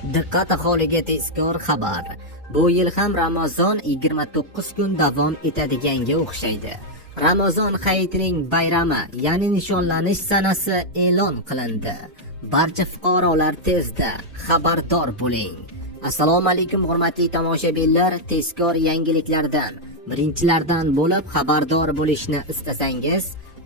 Diqqat aholiga tezkor xabar. Bu yil ham Ramazon 29 kun davom etadiganga o'xshaydi. Ramazon hayitining bayrami, ya'ni nishonlanish sanasi e'lon qilindi. Barcha fuqarolar tezda xabardor bo'ling. Assalomu alaykum hurmatli tomoshabinlar, tezkor yangiliklardan birinchilardan bo'lib xabardor bo'lishni istasangiz,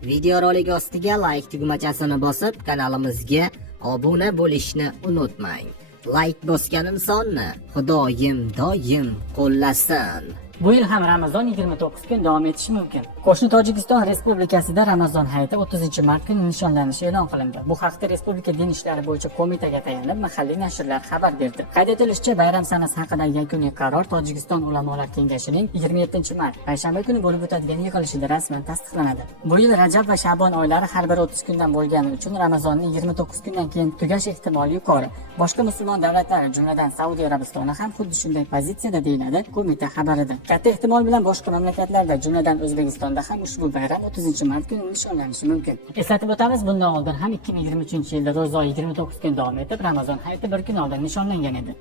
videorolik ostiga like tugmachasini bosib, kanalimizga obuna bo'lishni unutmang. Like bosgan insonni Xudoyim doim qo'llasin. Bu yil ham Ramazon 29 kun davom etishi mumkin. Qo'shni Tojikiston Respublikasida Ramazon hayiti 30-mart kuni nishonlanishi e'lon qilindi. Bu haqda Respublika din ishlari bo'yicha qo'mitaga tayanib mahalliy nashrlar xabar berdi. Qayd etilishicha, bayram sanasi haqidagi yakuniy qaror Tojikiston ulamolar kengashining 27-mart payshanba kuni bo'lib o'tadigan yig'ilishida rasman tasdiqlanadi. Bu yil Rajab va Shabon oylari har biri 30 kundan bo'lgani uchun Ramazonning 29 kundan keyin tugash ehtimoli yuqori. Boshqa musulmon davlatlari, jumladan Saudiya Arabistoni ham xuddi shunday pozitsiyada, deyiladi qo'mita xabarida. Katta ehtimol bilan boshqa mamlakatlarda, jumladan O'zbekistonda ham ushbu bayram 30-mart kuni nishonlanishi mumkin. Eslatib o'tamiz, bundan oldin ham 2023-yilda ro'za 29 kun davom etib, Ramazon hayiti bir kun oldin nishonlangan edi.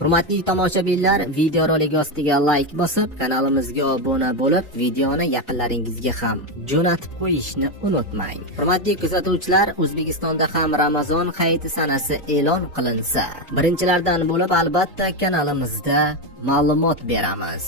Hurmatli tomoshabinlar, videorolik ostiga like bosib, kanalimizga obuna bo'lib, videoni yaqinlaringizga ham jo'natib qo'yishni unutmang. Hurmatli kuzatuvchilar, O'zbekistonda ham Ramazon hayiti sanasi e'lon qilinsa, birinchilardan bo'lib albatta kanalimizda ma'lumot beramiz.